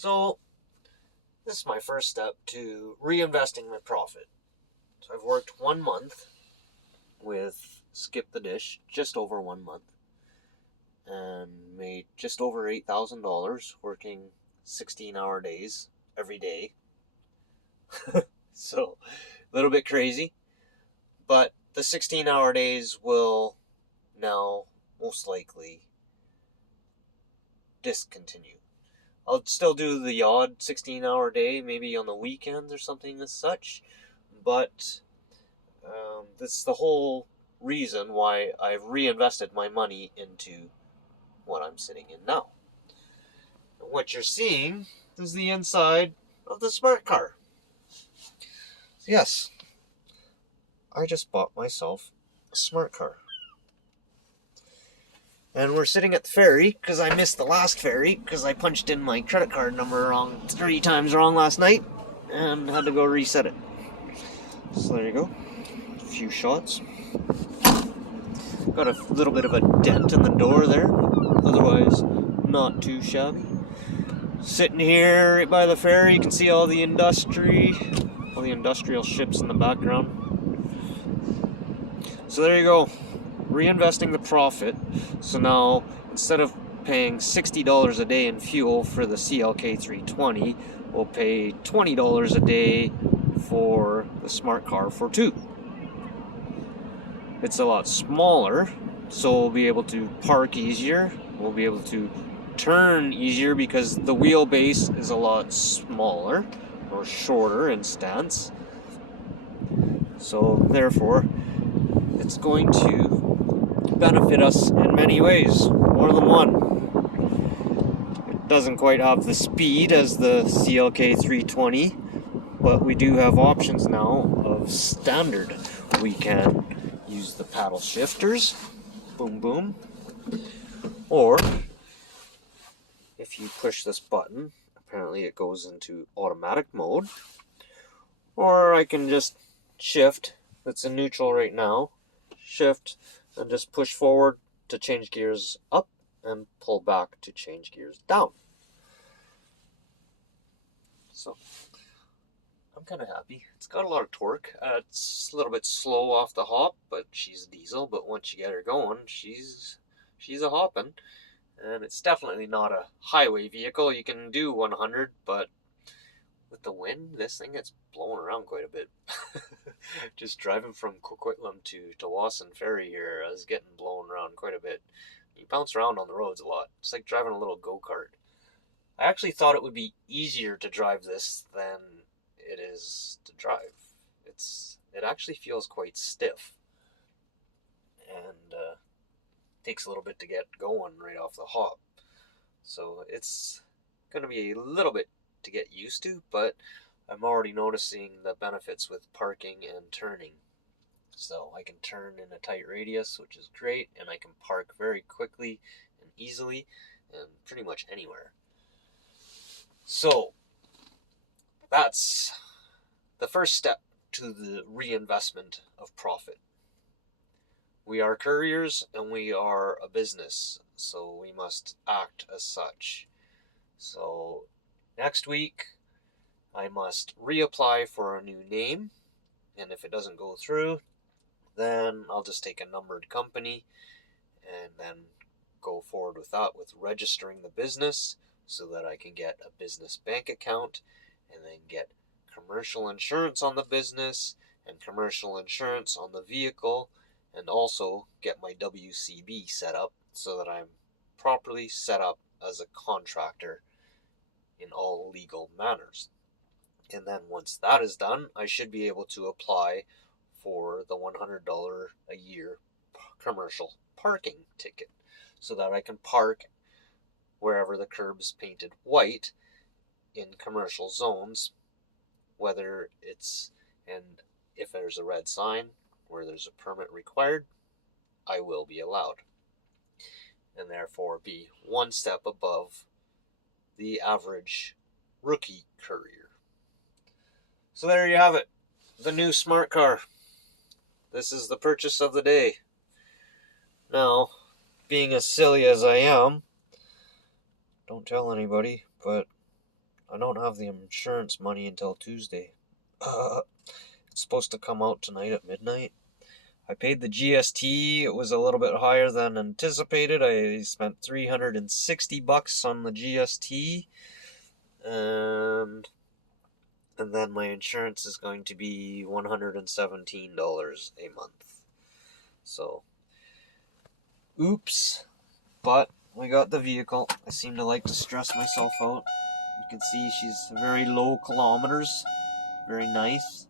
So this is my first step to reinvesting my profit. So I've worked 1 month with Skip the Dish, just over 1 month, and made just over $8,000 working 16-hour days every day. So a little bit crazy, but the 16-hour days will now most likely discontinue. I'll still do the odd 16-hour day, maybe on the weekends or something as such, but that's the whole reason why I've reinvested my money into what I'm sitting in now. And what you're seeing is the inside of the smart car. Yes, I just bought myself a smart car. And we're sitting at the ferry because I missed the last ferry because I punched in my credit card number wrong 3 times wrong last night and had to go reset it. So there you go. A few shots. Got a little bit of a dent in the door there. Otherwise, not too shabby. Sitting here right by the ferry, you can see all the industrial ships in the background. So there you go. Reinvesting the profit. So now, instead of paying $60 a day in fuel for the CLK 320, we'll pay $20 a day for the smart car for 2. It's a lot smaller, so we'll be able to park easier. We'll be able to turn easier because the wheelbase is a lot smaller or shorter in stance. So therefore, it's going to benefit us in many ways, more than one. It doesn't quite have the speed as the CLK 320, but we do have options now of standard. We can use the paddle shifters, boom boom, or if you push this button, apparently it goes into automatic mode, or I can just shift, it's in neutral right now, shift and just push forward to change gears up and pull back to change gears down. So I'm kind of happy. It's got a lot of torque. It's a little bit slow off the hop, but she's a diesel. But once you get her going, she's a hopping. And it's definitely not a highway vehicle. You can do 100, but with the wind, this thing gets blown around quite a bit. Just driving from Coquitlam to Tawasin Ferry here, I was getting blown around quite a bit. You bounce around on the roads a lot. It's like driving a little go-kart. I actually thought it would be easier to drive this than it is to drive. It actually feels quite stiff, and takes a little bit to get going right off the hop. So it's going to be a little bit to get used to, but I'm already noticing the benefits with parking and turning. So I can turn in a tight radius, which is great, and I can park very quickly and easily and pretty much anywhere. So that's the first step to the reinvestment of profit. We are couriers and we are a business, so we must act as such. So next week, I must reapply for a new name, and if it doesn't go through, then I'll just take a numbered company and then go forward with that, with registering the business so that I can get a business bank account and then get commercial insurance on the business and commercial insurance on the vehicle, and also get my WCB set up so that I'm properly set up as a contractor in all legal manners. And then once that is done, I should be able to apply for the $100 a year commercial parking ticket so that I can park wherever the curb's painted white in commercial zones, whether it's, and if there's a red sign where there's a permit required, I will be allowed, and therefore be one step above the average rookie courier. So there you have it, the new smart car. This is the purchase of the day. Now, being as silly as I am, don't tell anybody, but I don't have the insurance money until Tuesday. It's supposed to come out tonight at midnight. I paid the GST. It was a little bit higher than anticipated. I spent $360 on the GST, and then my insurance is going to be $117 a month. So, oops. But we got the vehicle. I seem to like to stress myself out. You can see she's very low kilometers. Very nice.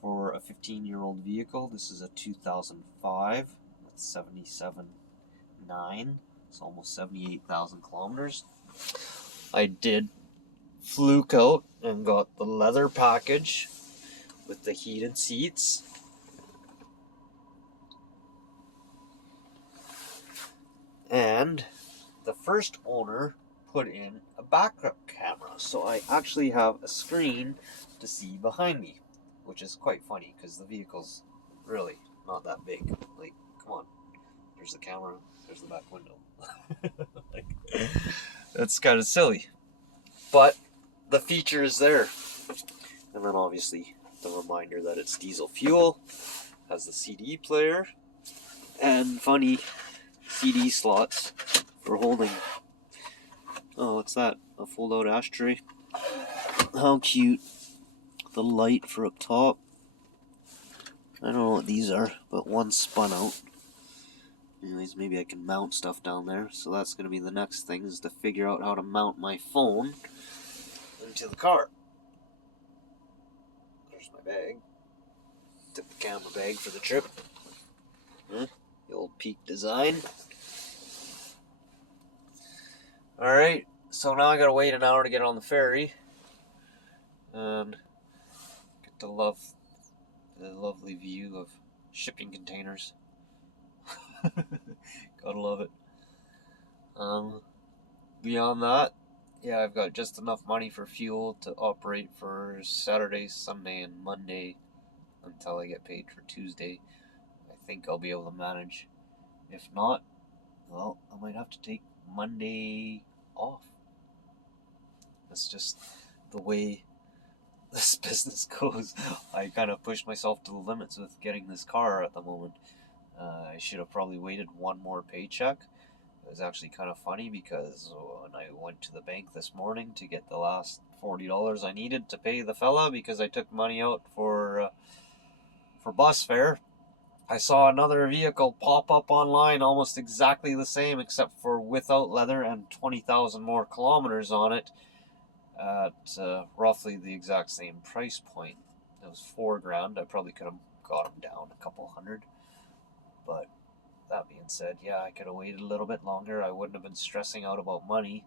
For a 15-year-old vehicle, this is a 2005 with 77.9. It's almost 78,000 kilometers. I did fluke out and got the leather package with the heated seats. And the first owner put in a backup camera, so I actually have a screen to see behind me, which is quite funny because the vehicle's really not that big. Like, come on, there's the camera, there's the back window. Like, that's kind of silly, but the feature is there. And then obviously the reminder that it's diesel fuel, has the CD player, and funny CD slots for holding. Oh, what's that? A fold-out ashtray. How cute. The light for up top. I don't know what these are, but one spun out. Anyways, maybe I can mount stuff down there. So that's going to be the next thing, is to figure out how to mount my phone into the car. There's my bag. Took the camera bag for the trip. The old Peak design. Alright, so now I gotta wait an hour to get on the ferry. And get to love the lovely view of shipping containers. Gotta love it. Beyond that, yeah, I've got just enough money for fuel to operate for Saturday, Sunday, and Monday until I get paid for Tuesday. I think I'll be able to manage. If not, well, I might have to take Monday off. That's just the way this business goes. I kind of pushed myself to the limits with getting this car at the moment. I should have probably waited one more paycheck. It was actually kind of funny because when I went to the bank this morning to get the last $40 I needed to pay the fella, because I took money out for bus fare, I saw another vehicle pop up online almost exactly the same, except for without leather and 20,000 more kilometers on it, at roughly the exact same price point. It was $4,000. I probably could have got them down a couple hundred. But that being said, yeah, I could have waited a little bit longer. I wouldn't have been stressing out about money,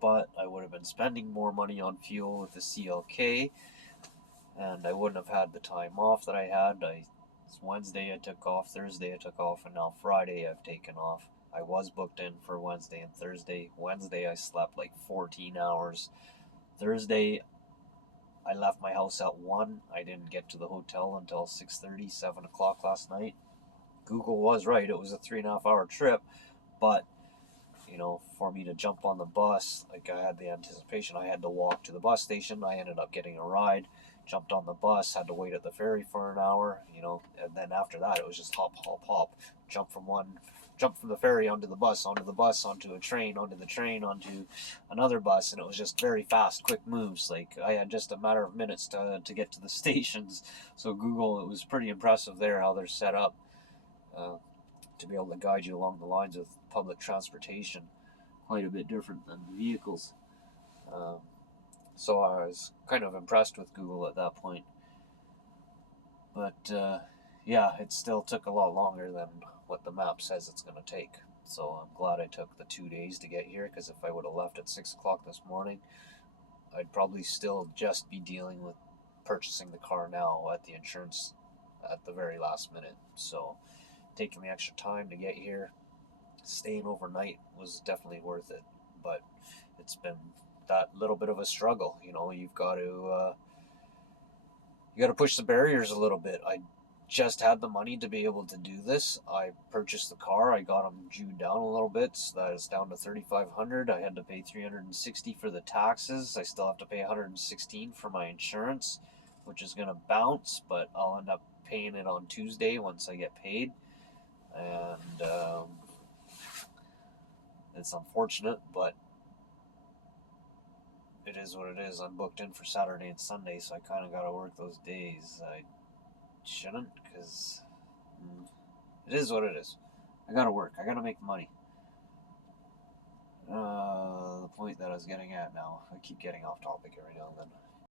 but I would have been spending more money on fuel with the CLK, and I wouldn't have had the time off that I had. Wednesday I took off, Thursday I took off, and now Friday I've taken off. I was booked in for Wednesday and Thursday. Wednesday I slept like 14 hours. Thursday I left my house at 1. I didn't get to the hotel until 6:30, 7 o'clock last night. Google was right, it was a 3.5 hour trip, but for me to jump on the bus, like, I had the anticipation I had to walk to the bus station. I ended up getting a ride, jumped on the bus, had to wait at the ferry for an hour, and then after that it was just hop, hop, hop, jump from the ferry onto the bus, onto a train, onto the train, onto another bus, and it was just very fast, quick moves. Like, I had just a matter of minutes to get to the stations. So Google, it was pretty impressive there how they're set up to be able to guide you along the lines of public transportation. Quite a bit different than vehicles. So I was kind of impressed with Google at that point. But yeah, it still took a lot longer than what the map says it's going to take. So I'm glad I took the 2 days to get here, because if I would have left at 6 o'clock this morning, I'd probably still just be dealing with purchasing the car now at the insurance at the very last minute. So taking the extra time to get here, staying overnight, was definitely worth it. But it's been that little bit of a struggle. You've got to push the barriers a little bit. I just had the money to be able to do this. I purchased the car. I got them June down a little bit, so that is down to $3,500. I had to pay $360 for the taxes. I still have to pay $116 for my insurance, which is gonna bounce, but I'll end up paying it on Tuesday once I get paid. And it's unfortunate, but it is what it is. I'm booked in for Saturday and Sunday, so I kind of got to work those days. I shouldn't, because it is what it is. I got to work. I got to make money. The point that I was getting at now. I keep getting off topic every now and then.